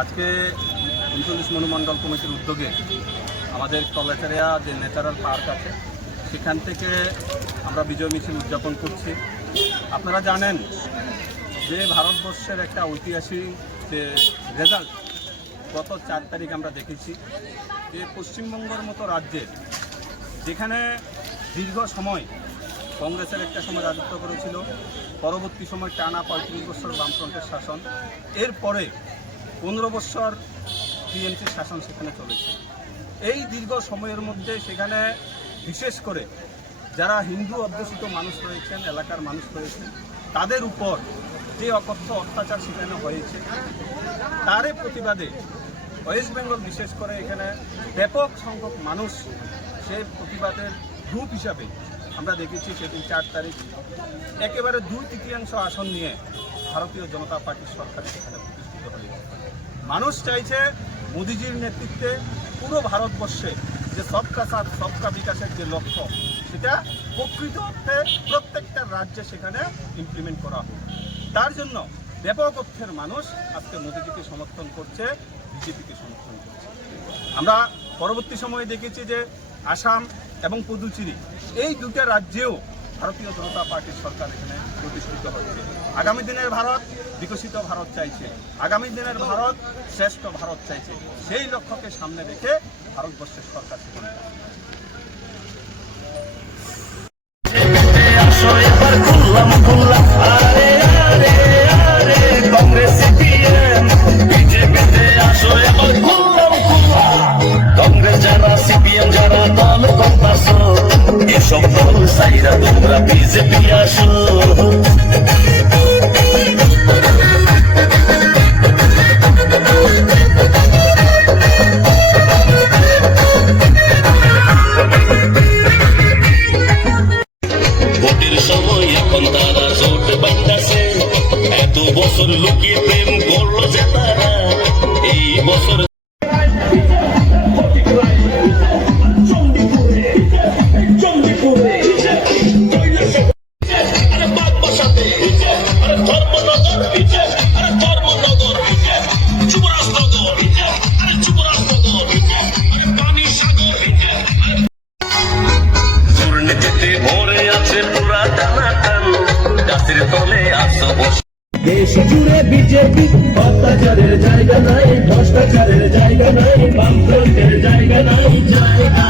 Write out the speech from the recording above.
আজকে ৩৯ মনোমণ্ডল কমিটির উদ্যোগে আমাদের কলেকারিয়া যে ন্যাচারাল পার্ক আছে সেখান থেকে আমরা বিজয় মিছিল উদযাপন করছি। আপনারা জানেন যে ভারতবর্ষের একটা ঐতিহাসিক যে রেজাল্ট গত 4 তারিখ আমরা দেখেছি যে পশ্চিমবঙ্গের মতো রাজ্যে যেখানে দীর্ঘ সময় কংগ্রেসের একটা সময় রাজত্ব করেছিল, পরবর্তী সময় টানা 35 বছর বামফ্রন্টের শাসন, এরপরে 15 বছর টিএমসির শাসন সেখানে চলেছে। এই দীর্ঘ সময়ের মধ্যে সেখানে বিশেষ করে যারা হিন্দু অধ্যুষিত মানুষ রয়েছেন, এলাকার মানুষ রয়েছেন, তাদের উপর যে অকথ্য অত্যাচার সেখানে হয়েছে, তারই প্রতিবাদে ওয়েস্ট বেঙ্গল বিশেষ করে এখানে ব্যাপক সংখ্যক মানুষ সেই প্রতিবাদের গ্রুপ হিসাবে আমরা দেখেছি সেদিন 4 তারিখ একেবারে 2/3 আসন নিয়ে ভারতীয় জনতা পার্টির সরকার সেখানে প্রতিষ্ঠিত হয়েছে। মানুষ চাইছে মোদিজির নেতৃত্বে পুরো ভারতবর্ষে যে সবকা সাথ সবকা বিকাশের যে লক্ষ্য সেটা প্রকৃত অর্থে প্রত্যেকটা রাজ্যে সেখানে ইমপ্লিমেন্ট করা হোক। তার জন্য ব্যাপক অর্থের মানুষ আজকে মোদিজিকে সমর্থন করছে, বিজেপিকে সমর্থন করছে। আমরা পরবর্তী সময়ে দেখেছি যে আসাম এবং পুদুচেরি এই দুটো রাজ্যেও ভারতীয় জনতা পার্টির সরকার এখানে প্রতিষ্ঠিত হচ্ছে। আগামী দিনের ভারত বিকশিত ভারত চাইছে, আগামী দিনের ভারত শ্রেষ্ঠ ভারত চাইছে। সেই লক্ষ্যকে সামনে রেখে ভারতবর্ষের সরকার সেখানে এসব দল সাইরা তোমরা বিজেপি আসো। ভোটের সময় এখন তারা জোট বাঁধছে, এত বছর লুকিয়ে প্রেম করলো যে তারা এই বছর দেশ জুড়ে বিজেপি, অত্যাচারের জায়গা নাই, ভ্রষ্টাচারের জায়গা নাই, বামফ্রন্টের জায়গা নাই, জায়গা